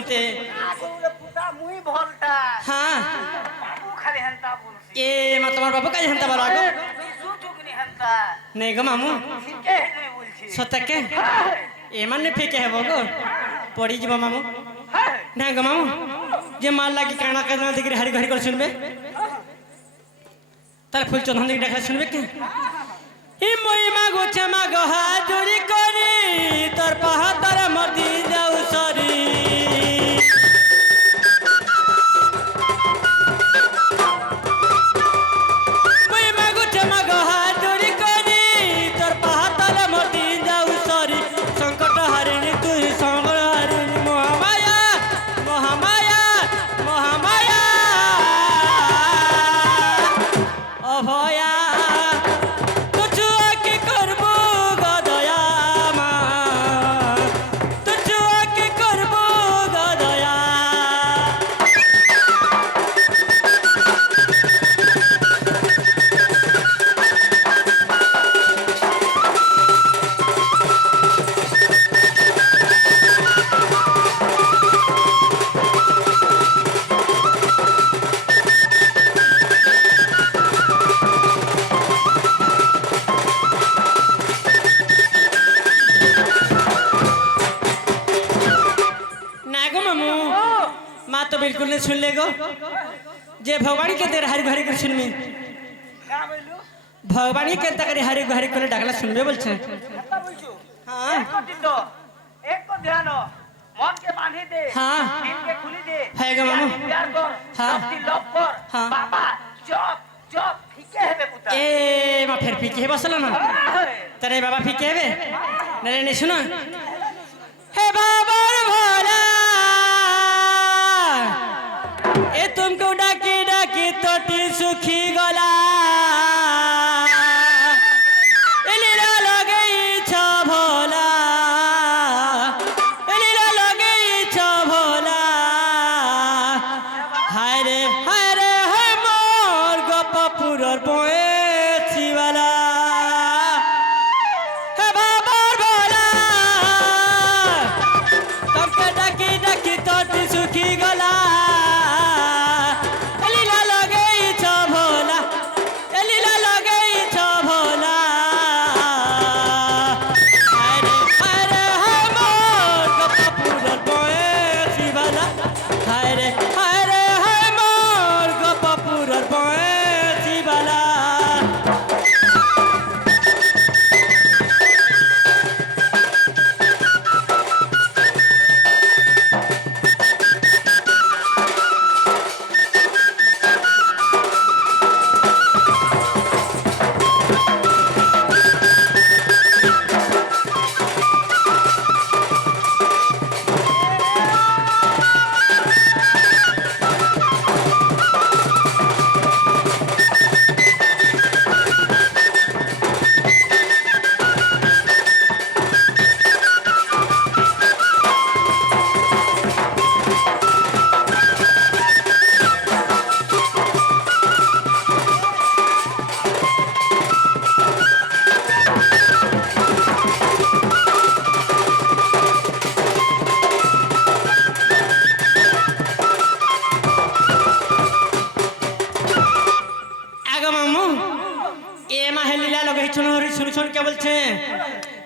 মতে পুতা মুই ভলটা হ্যাঁ বাবু খালি হেনতা বলছি এ মা তোমার বাবু কাজ হান্তা বলো আগো সুচুকনি হেনতা নেই গো মামু ঠিকই হেনে বলছি সত্যকে এ মানে ফেকে হব গো পড়ি যাব মামু না গো মামু যে মাল লাগি কানা কানা দিকে হারি ঘরি করে শুনবে তার ফুল চন্দন দিকে দেখা শুনবে কি ই মই মাগো চমা গো হাজুরি করি তোর পাহাতর মতি যাও সরি মই মাগো চমা গো হাজুরি করি তোর পাহাতর মতি যাও সরি সংকট হারিনি তুই সংকট হারিনি মহামায়া মহামায়া মহামায়া অভয়া तो बिल्कुल नहीं सुन ले गो जे भगवान के तेरे हरि भरी कर सुनमी का বললু भगवान के तेरे हरि भरी कर डाकला सुनबे बोलछे কথা বলছো हां एक को ध्यान हो मन के बांधी दे हाँ। दिल के खुली दे है गा मामू प्यार कर हाँ। सब दिल लव कर हाँ। बाबा जब जब ठीके हेबे पुता ए मा फिर पीके बसला ना तेरे बाबा पीके हेबे नरे ने सुना हे बाबा रे भोला ए तुमको डाकी डाकी तोटी सुखी गला एलीला लगई छ भोला एलीला लगई छ भोला हाय रे हाय मोर गोपपुरर बोए शिवाला हे बाबर भोला तुमके डाकी डाकी तोटी सुखी गला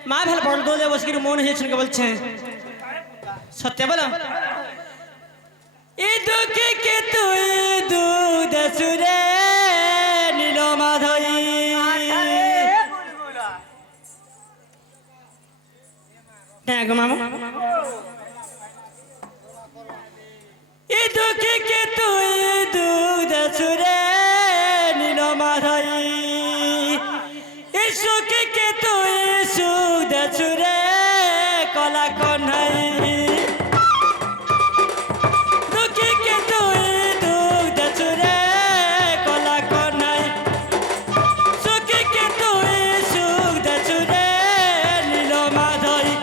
माँ भेल बड़ दो बस मन है के बोल सत्य बोलो दुख के तु दूध सुरे नीलो माधवी मामू दुख के तु दूध सुरे नीलो माधवी सुख के तु सुध सुरे कला कन्हई दुख के तु दूध सुरे कला कन्हई सुख के तु सुध सुरे नीलो माधई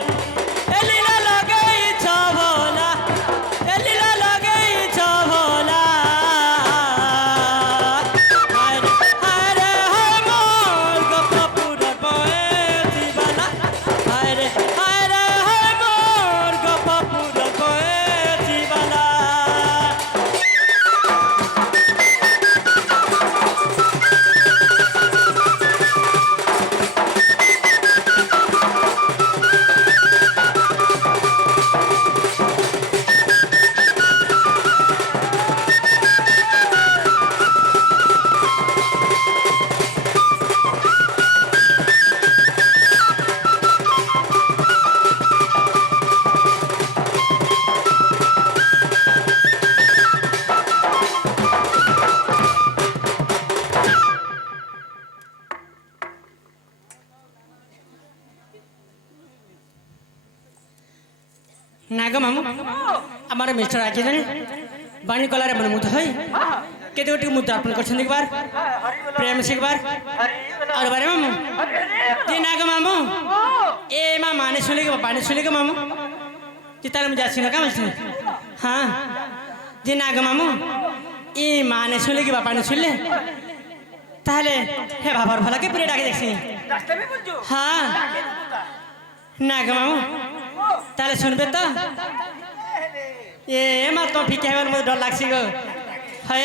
लीला लगई छ भोला लीला लगई छ भोला ନାଗ ମାମୁଁ ଆମର ମିଷ୍ଟର ଆଜି ଜଣେ ବାଣୀ କଲାରେ ମନ ମୁଗ୍ଧ ହୋଇ କେତେ ଗୋଟିଏ ମୁଦ୍ରା ଅର୍ପଣ କରିଛନ୍ତି ବାର ପ୍ରେମ ଶିଖବାର और बारे मामू जी नाग मामू ए माँ माने सुनेगा मामू जी ताले मुझे आसी ना क्या बोलते हाँ जी नाग मामू ए माने सुनेगी बापा ने सुन ले ताले हे बाबर भला के पीरियड आके देखी हाँ नाग मामू ताले सुन बे तो ये माँ तो फीके है मुझे डर लागसी गो है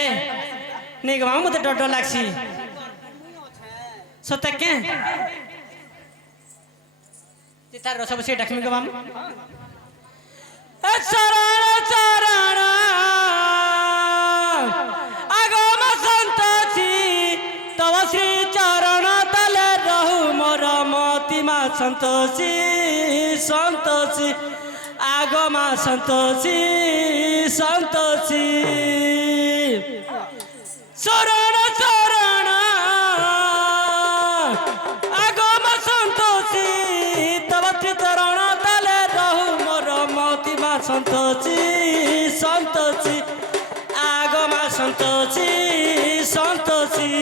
नहीं गो मामू मुझे डर लागसी सत्य क्या तार रस बस डाकमी को मामू चरण चरण आगम संतोषी तव श्री चरण तले रहु मोर मतिमा संतोषी संतोषी आगमा संतोषी संतोषी चरण चरण आगम संतोषी तव चरण तले रहु मोर मतिमा संतोषी संतोषी आगमा संतोषी संतोषी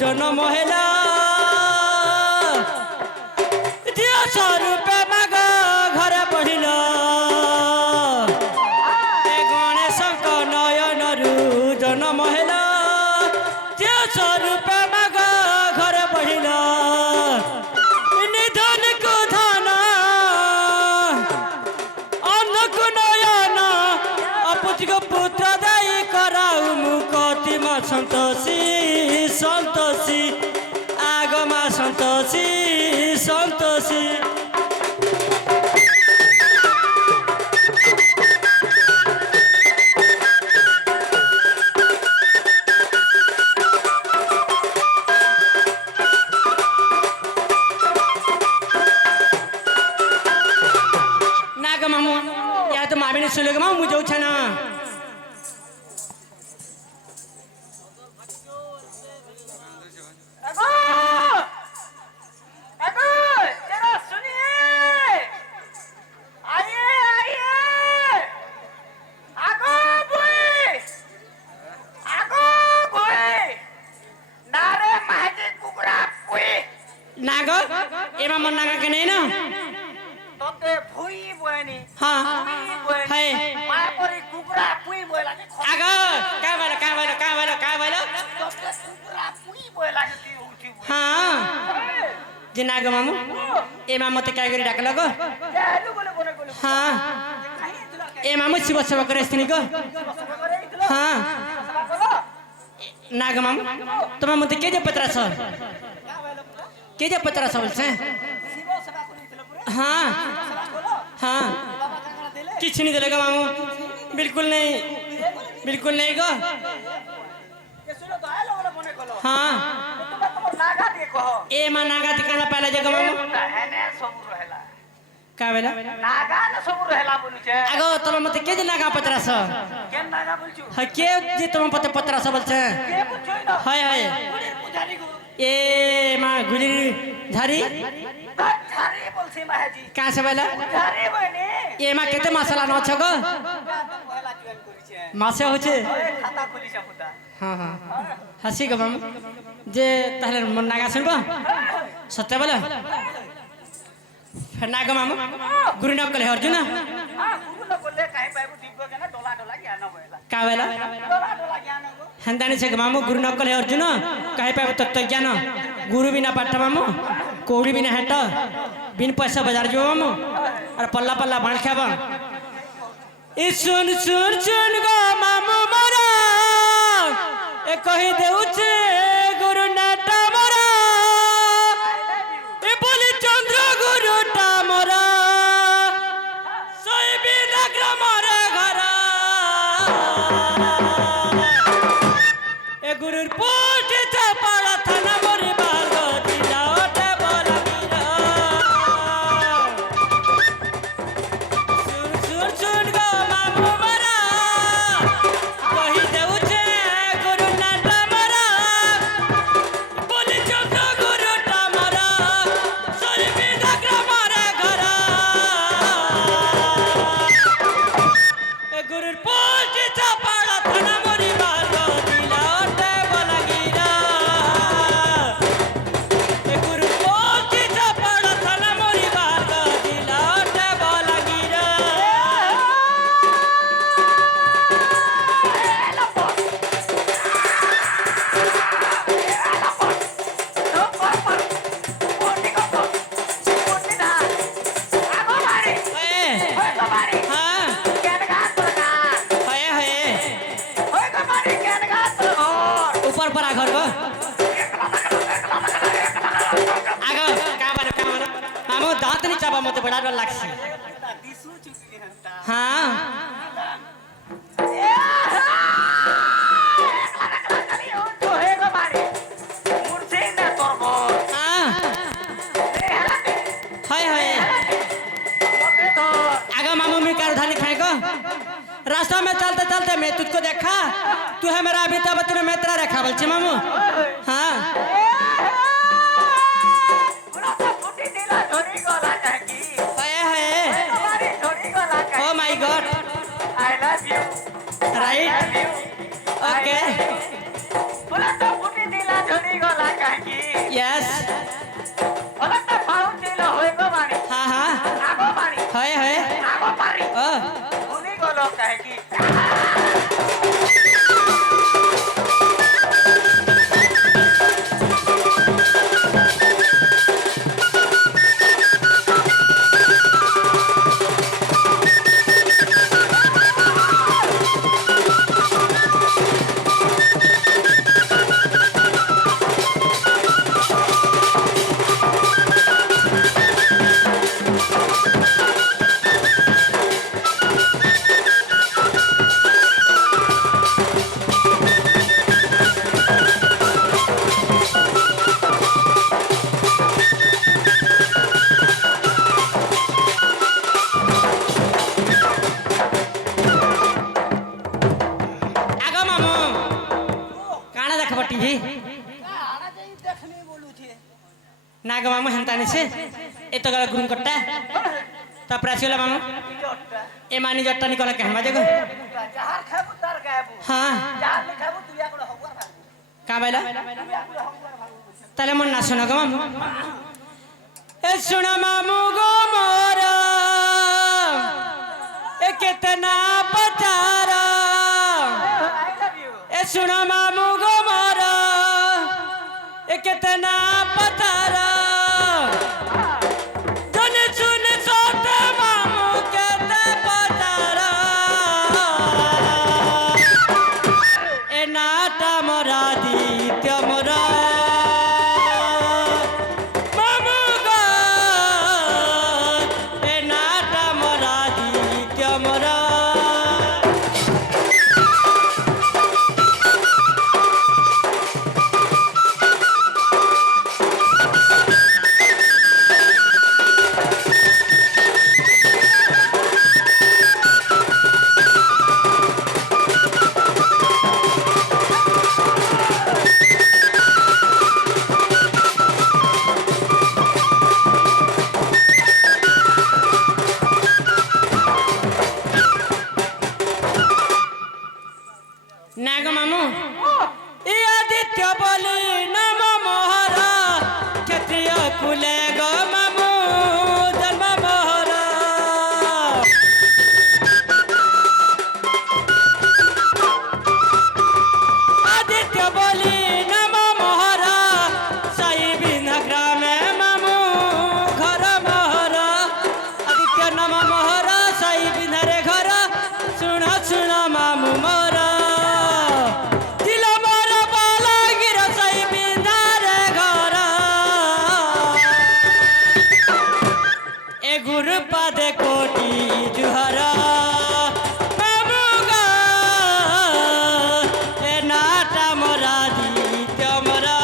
जन्म हेला स्वरूप माग घर पढ़िल गणेश नयन जन्म हेला स्वरूप माग घर पढ़िल निधन को धन अन्न को नयन अपुच को पुत्र दाई कराऊ मुकतिमा संतोषी संतोषी आगमा संतोषी संतोषी नाग मामू या तो मामी ने सुन मामू मुझे उठा ना नाग एमा मन नागा के नहीं ना तोते भुई बोएनी हाँ है मापरी कुकुरा पुई बोला के आगो का बोला तोते कुकुरा पुई बोला के उठी हाँ जी नाग मामू एमा मते काय करी डाकला गो चालू बोले हाँ ए मामू शिव सेवा करे स्थिनी को हाँ नाग मामू तुम मते के जे पत्रा छ के जे पत्रा छ बोलछे हाँ हाँ किछ नहीं देलेगा मामू बिल्कुल नहीं गो हाँ ए मा नागा ठिकाना पाला जगह मामू का बेला नागा न सब रहला बोलु छे आगो तुम मते के जे नागा पत्रा छ के नागा बोलछु है के जे तुम पते पत्रा छ बोलछे के पूछो न है पुजारी को ए मा गुली झारी झारी बोलछे महाजी कहाँ से बेला झारी बने ए मा केते मसाला न छ गो पहला ज्वाइन करी छे मासे होचे खाता खोली छ पुता हाँ हसी गो मामू जे ताहले मन नागा सुनबो सत्य बोला नाग मामू गुरु न कले अर्जुन हां गुरु न बोले काहे पाइबु दिब्बो के ना डोला ज्ञान होएला का बेला डोला ज्ञान हो हंदानी से मामू गुरु न कले अर्जुन काहे पाइबु तत्व ज्ञान गुरु बिना पाठ मामू कौड़ी बिना हेट बिन पैसा बाजार जो मामू और पल्ला पल्ला बाण खाबा ई सुन गो मामू मोरा ए कहि देउछे गुरु नाटा मोरा ए बोली चंद्र गुरु टा मोरा सोई बिना ग्रामर घर ए गुरुर पोट चापाड़ा थाना मोरे बड़ा डर लागसी दिसु चुकी हंता हाँ तो है गो मारे मुर्से ना तोरबो हाँ हाय हाय मते तो आगा मामू में कार धानी खाए को रास्ता में चलते चलते मैं तुझको देखा तू है मेरा अभी तब तेरे मैं तेरा रेखा बोल छी मामू हाँ पुरा तो फुटी दिला छोरी गला काकी हाय हाय हमारी छोरी गला काकी oh my God I love you right okay पुरा तो फुटी दिला छोरी गला काकी यस पुरा तो पाऊ दिला होय गो मारे हाँ हाँ आगो मारे हाय हाय आगो मारे ओ उनी गलो काकी आगा मामू काना देखब टीवी आना जाई देखनी बोलू छे नाग मामू हेंतानी छे ए तो गला गुरुम कट्टा ता प्राचीला मामू जोटा ए मानी जट्टा निकला के हमा जगो जहार खाबू तार गायबू हाँ जहार में खाबू तू या को हवर भागू का बैला तू या को हवर भागू ताले मन ना सुना गो मामू ए सुना मामू गो मोरा ए कितना पचारा आई लव यू ए सुना मामू गो मोरा ए कितना पचारा जन सुन सोते मामू कहते पचारा ए नाटा मोरा दीत्य मोरा मामू गो ए नाटा मोरा दीत्य मोरा नाग मामू ई आदित्य बोली नम मोहरा क्षत्रिय कुले गो मामू जन्म मोहरा आदित्य बोली नम मोहरा साई बिन ग्रामे मामू घर मोहरा आदित्य नम मोहरा साई बिन रे घर सुना सुना मामू मोरा दिल मोरा बाला गिर साई बिन रे घर ए गुरु पादे कोटी जुहरा मामू गा ए नाटा मोरा दीत्य मोरा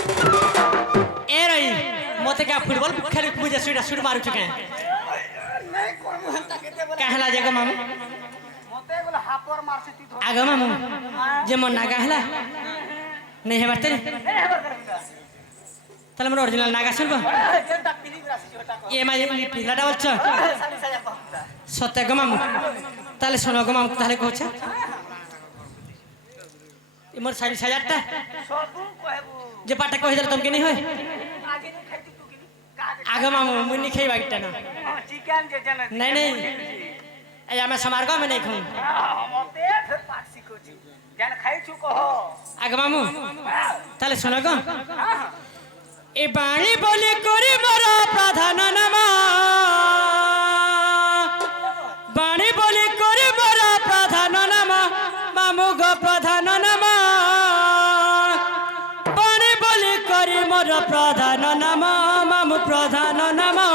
ए रही मोते क्या फुटबॉल खेल मुझे सुड़ा सुड़ मारू चुके हैं नहीं कोन हंता केते बोला कहला जगह मामू मते बोला हापर मारसी ती धो आगा मामू जे मन नागा हला नहीं है बात नहीं ए हबर करबा ताले मोर ओरिजिनल नागा सुनबो जेंटा पिली रासी जोटा को ए माजे पिला डावल छ साली साया कहता सत्य गो मामू ताले सुनो गो मामू ताले कहछ ए मोर 6000 टा सबु कहबू जे पाटा कहि दर तुम के नहीं होय आगे नहीं खाइती तू की काग आगे मामू मुन्नी खाई बाइटा ना चिकन जे जन नहीं नहीं ए हमें समारगा में नहीं खाऊं मते फिर पार्सी को छु जन खाई छु कहो आगे मामू ताले सुनो को ए बाणी बोली करी मोरा प्रधान नमा बाणी बोली करी मोरा प्रधान नमा मामू गो प्रधान नमा बाणी बोली करी मोरा प्रधान नमा मामू प्रधान नमा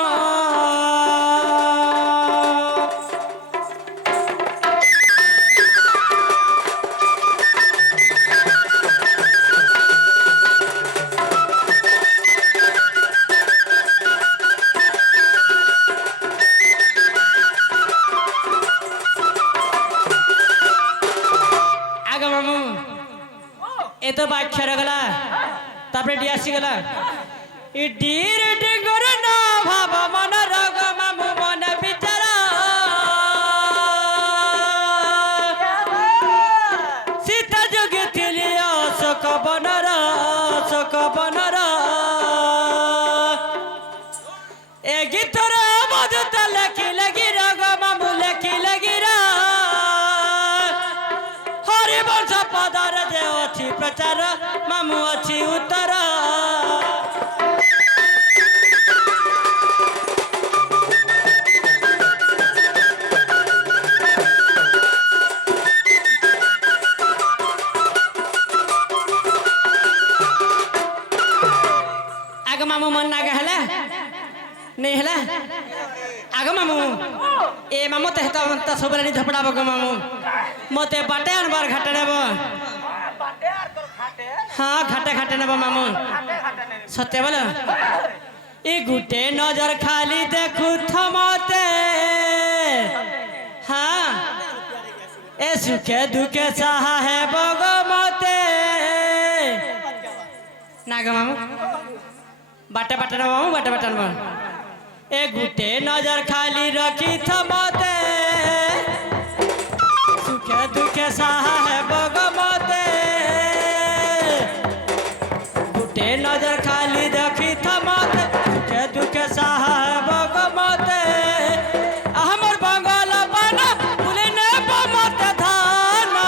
ए तो बाख्या रगला तापरे डियासी गला ई डीर डिंगर ना भाव मन रग मामू मन बिचारा सीता जोगी थिली अशोक बनर ए गीतर मधुत लेखी लगी रग मामू लेखी लगी रा हरिवंश पदर जे अच्छी प्रचार मामू अच्छी उत्तर आगे मामू मन ना गहला नहीं हला आगे मामू ए मामू तेहता सबरे झपड़ा बगो मामू मते बाटे अनबार घाटे नेबो बाटे आर तोर खाटे हाँ घाटे घाटे नेबो मामू खाटे खाटे ने सत्य बोल ए गुटे नजर खाली देखू थमते हाँ ए सुखे दुखे सहा है बगो मते नाग मामू बाटे बाटे नेबो मामू बाटे बाटे नेबो ए गुटे नजर खाली रखी थमते सुखे दुखे सहा है बगमते गुटे नजर खाली देखी थमते सुखे दुखे सहा है बगमते हमर बंगाल बना फूले ने बमते धाना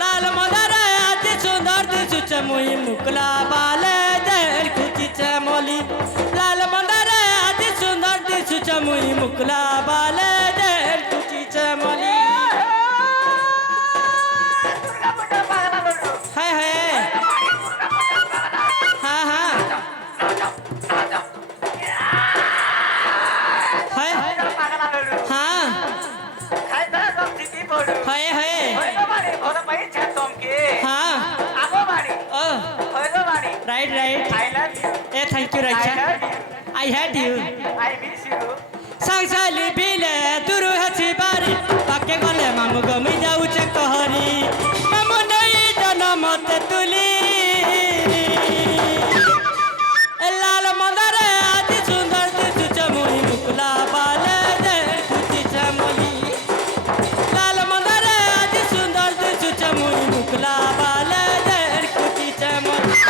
लाल मदर आज सुंदर दिसु चमुई मुकला बाले देर खुची चमोली लाल मदर आज सुंदर दिसु चमुई मुकला बाले देर खुची चमोली दुर्गा बड़ा पागल बड़ो हाय हाय हाँ हाँ हाय पागल बड़ो हाँ खाई दा सब सिटी बड़ो हाय हाय होय गो बाड़ी भोर पई छे तुम के हाँ आगो बाड़ी ओ होय गो बाड़ी right right I love you ए thank you Raksha I hate you I miss you सांसाली बिले दुरु हसी बारी पाके गले मामू गमी जाऊचे कहरी मामू नहीं जनम ते तुली ए लाल मंदर आज सुंदर दिसु चमुई मुकला बाले दे खुची चमोली लाल मंदर आज सुंदर दिसु चमुई मुकला बाले दे खुची चमोली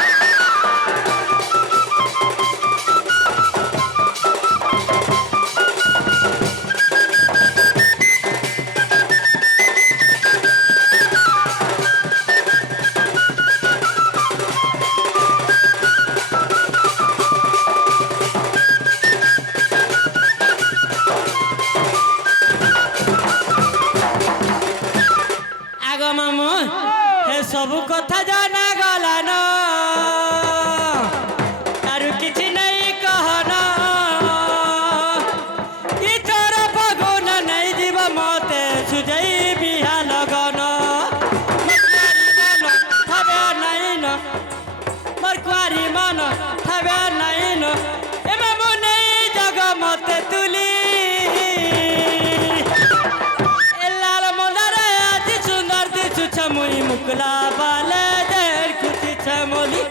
आगो मामू हे सबु कथा जाना गला न आरु किछि नहीं कहन कि तोर फगुन नहीं जीव मते सुजई बिहा लगन मरकुआरी मन थबे नहीं न ए मामू नहीं जग मते तुली चमुई मुकला बाले देर खुची चमोली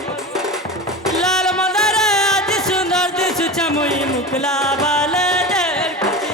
लाल मंदर आज सुंदर दिसु चमुई मुकला बाले देर खुची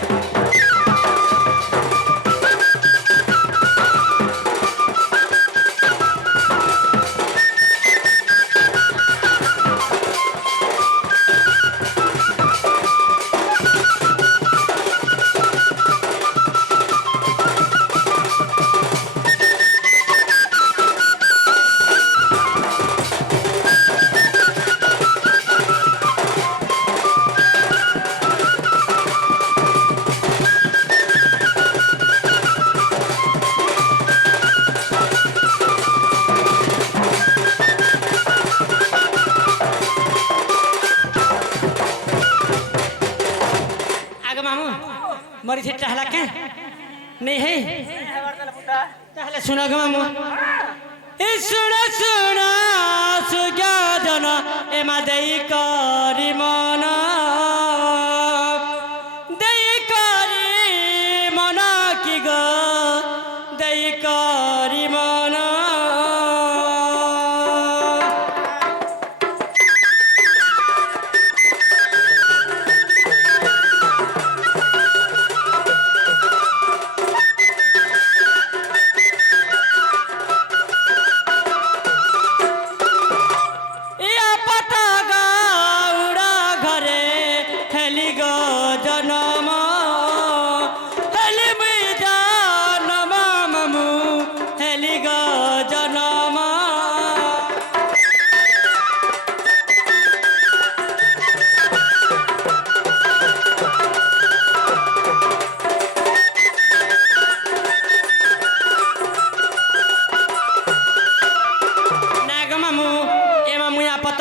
मामू मरी थी टहला के नहीं है ताहले सुना गो मामू ए सुना सुना सुज्ञा जन ए मा देई करी मन देई करी मन की गो देई करी मन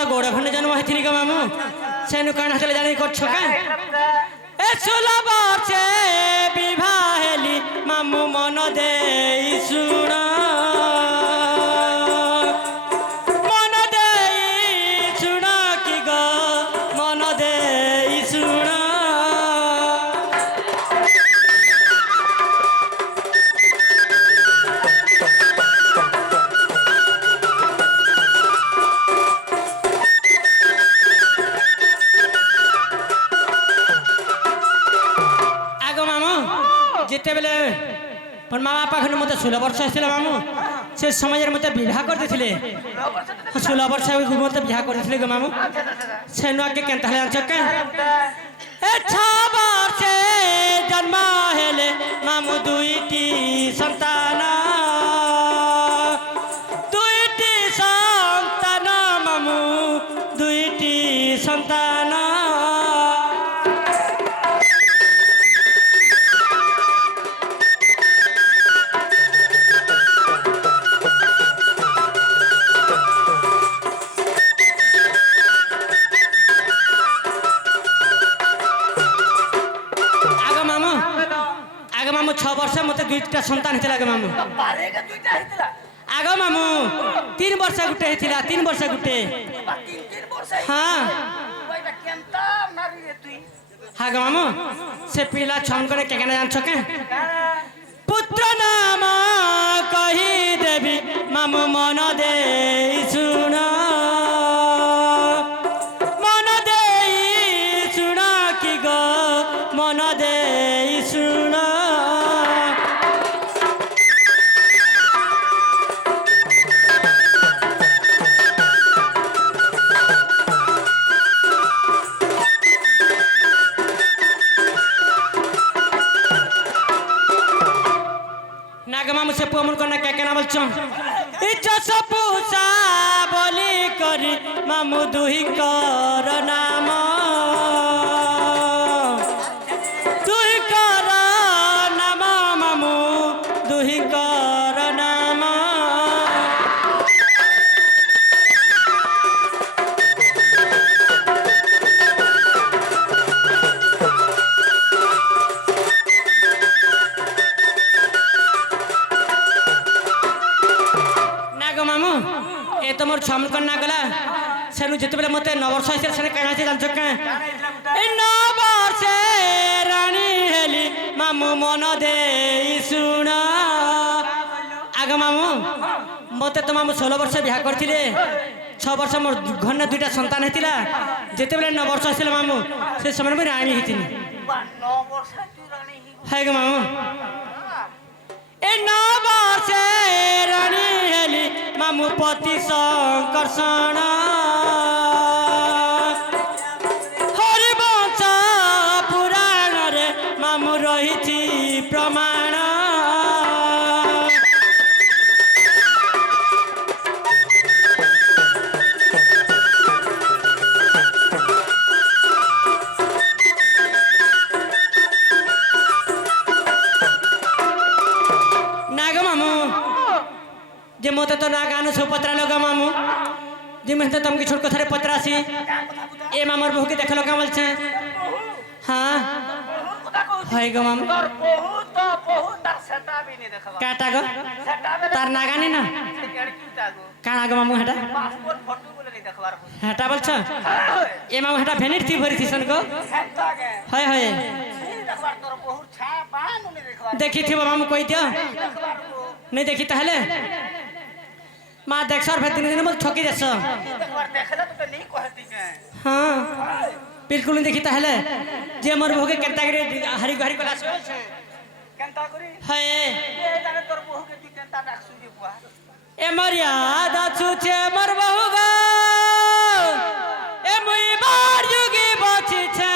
गोड़ खंडे जन्म है ग मामू सेनु कान हाथ जानी कर छका ए 16 वर्ष विवाह हेली मामू मन दे सुन मन दे सुन कि ग मन दे सुन जिते बेले माँ बापा खंड मत 16 वर्ष आसला मामू से समय मत विवाह कर देथिले 16 वर्ष मत विवाह कर देथिले ग मामू से नुआ के केनता हले चके ए 6 वर्ष जन्म हेले मामू दुईटी संतान मामू दुईटी संतान मामू 6 वर्ष मत दुईटा संतान हेतला ग मामू आग मामू 3 वर्ष गुटे हेतिला 3 वर्ष गुटे हां हाँ ग मामू से पिला छन करे केना जान छके पुत्र नाम कही देवी मामू मन दे सुन मन दे सुन कि गो मन दे सुन मामू से पुअमन करना क्या कहना बोलछो इच्छा सपूसा बोली करी मामू दुही कर नाम दुही कर नाम मामू दुही कर नाम मामू ए तो मोर छमल करना गला सेनु जते बेले मते 9 वर्ष आइसे सेने कहना छै जान छके ए 9 वर्ष रानी हेली मामू मन दे सुन आग मामू मते तो मामू 16 वर्ष बियाह करथिले 6 वर्ष मोर घन दुईटा संतान हेतिला जते बेले 9 वर्ष आइले मामू से समय में रानी हेतिनी 9 वर्ष तू रानी है ग मामू ए 9 वर्ष रानी हेली मामू पति संकर्षण हरिवंश पुराण रे मामू रही प्रमाण जे मत तो ना गानो सब पत्रा लगा मामू जे में तो तुमके छोड़ कथरे पत्रासी ए मामर बहू के देख लगा बोल छे हां হয় গো মামু তোর বহুত তার সেটা বি নি দেখবা কাটা গো সেটা বে তার নাগানি না লড়কিটা গো কানা গো মামু হেটা পাসপোর্ট ফটো বলে নি দেখবার হেটা বলছ এ মামু হেটা ভেনির তি ভরি থিসন গো সেটা গে হয় হয় দেখবার তোর বহুত ছা বান নি দেখবার দেখিথিব মামু কই দিও দেখবার গো नहीं देखी ताहले माँ देख सर फिर दिन दिन मुझे ठोकी देस देखবার देखला तो नहीं कहती के हाँ बिल्कुल नहीं देखी ताहले जे मोर बहु के केता करे हरी हरी कोला केनता करी हाय ए जाने तोर बहु के ती केनता डाकसु जे बुआ ए मर्यादा छुचे मोर बहु गो ए मुई बार जुगी बची छे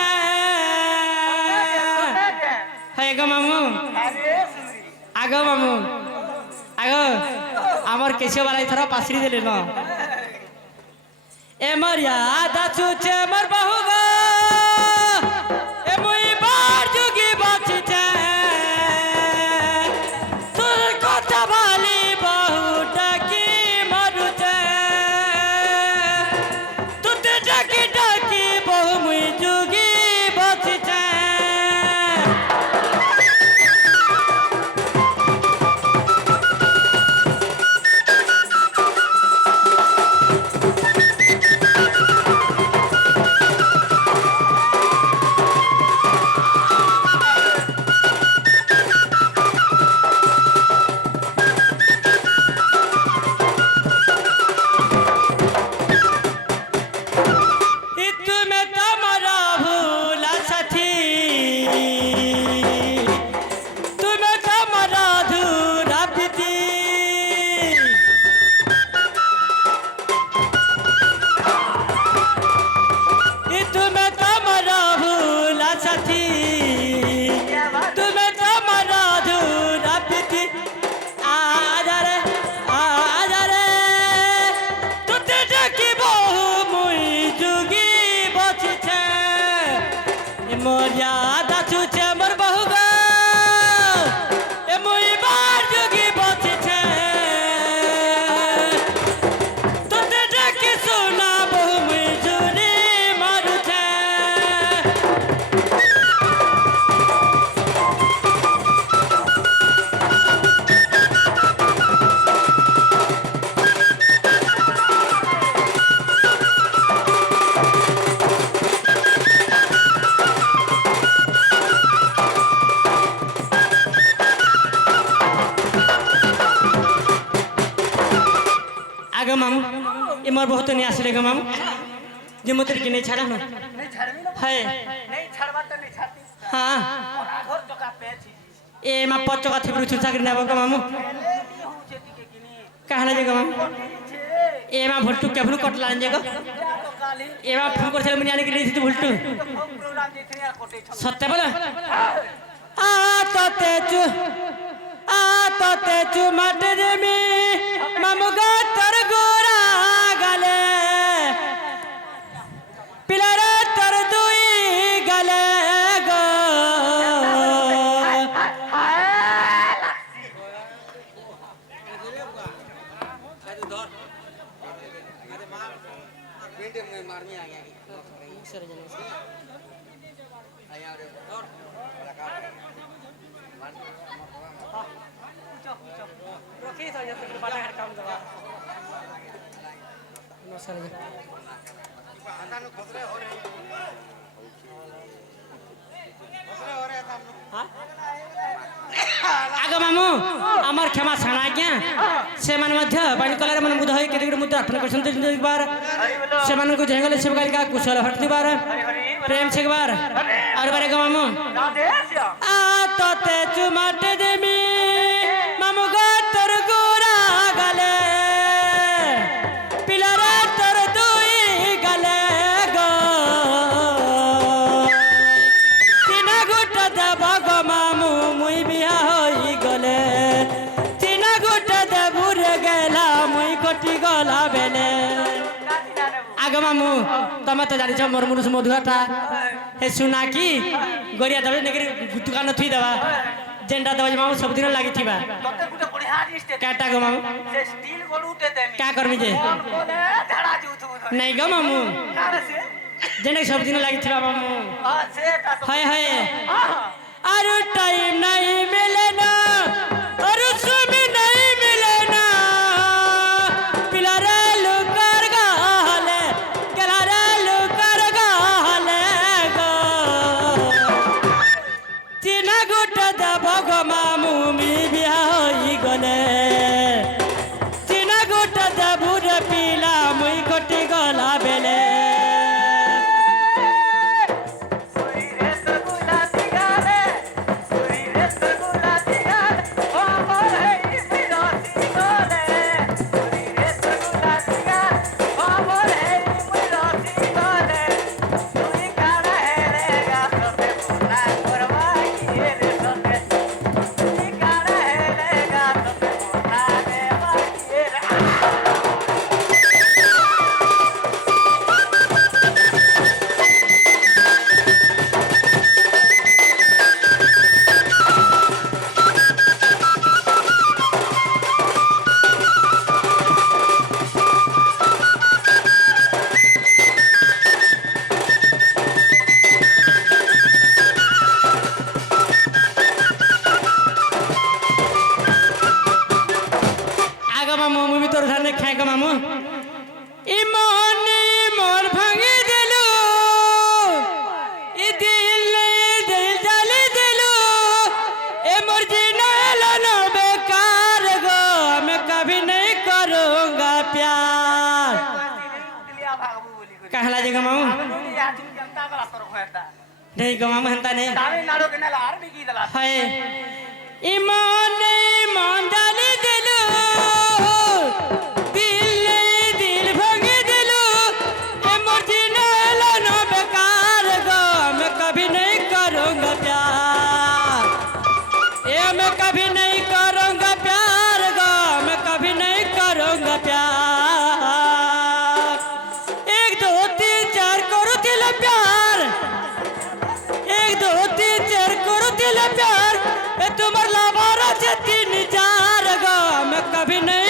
हाय गो मामू अरे सुरी आगो मामू आगो আমার কেশে বালাই থরা পাসরি দিলে ন এ মর্যাদা ছুছে মোর বহু গো এ মুই বার যুগি বাঁচিছে তোর কথা ভালি বহু ডাকি মরুছে তুতে ডাকি ডাকি বহু মুই যুগি বাঁচিছে মর্যাদা ছুছে মোর বহু গো এ মুই বার যুগি বসেছে তোতে ডাকে শোনা বহু মুই জুনি মারুছে आगे मामू ये मोर बहुत नहीं आसले गो मामू जे मोतर के नहीं छाड़ा ना नहीं छाड़बी ना है नहीं छाड़बा तो नहीं छाड़ती हाँ और आघर तो का पे छी ए मा पच्चो का थिब्रु छुचा कर नेबो गो मामू पहले नी हूं जेती के किनी कहला जे गो मामू छे ए मा भुलटू केबलू कटला जे गो तो काली ए मा फोन कर छले मुनि आने के नहीं थी भुलटू तो प्रोग्राम जेती यार कोटे छ सत्य बोला आ तो ते मट रे मी मामू गा तर गोरा गले पिलरा तर दुई गले गो आगे मामू आमर क्षमा छाणा क्या से मान मध्य बाणी कलार मन मुद होई केते मुद्दा अर्पण करछन एक बार से मान को जंगल से बगाल कुशल हटती बार प्रेम से एक बार और बारे गो मामू राधे श्याम आ तो ते चुमाट देमी मामू गा तर गोरा गले पिलरा तर दुई गले गो तीना गुट देब गो मामू मुई बिहा होई गले तीना गुट देबु रे गेला मुई कटी गला बेले काटी जाने आगे मामू तमे तो जानिछ मोर मुनुष मधुआटा हे सुना की गोरिया दबे नेगरी दुकान थुई देबा जेंडा दबा मामू सब दिन लागि थिबा तोते गुटे बढ़िया रिश्ते काटा गो मामू से स्टील गोड़ूटे देमी का करमी जे कौन बोले धड़ा जूथु नहीं गो मामू कारे से जेंडा सब दिन लागि थिबा मामू हां से का हाय हाय और टाइम नहीं मिले ना और समय नहीं मिले ना पिला रे लुकर गाले गला रे लुकर गाले गो चिना गुट देव गो मामू मी बिया होई गले चिना गुट देबू रे पिला मुई कटी गला बेले मामू मी तोर घर खाए का मामू इमोन मोर भांगे दिलू दिल जले दिलू ए मोर जीना लो बेकार गो मैं कभी नहीं करूंगा प्यार कहला जी मामू नहीं गो मामू हंता नहीं हाय इमोन मान डाले दिलू तुम्हार लाभारा 3 4 गो मैं कभी नहीं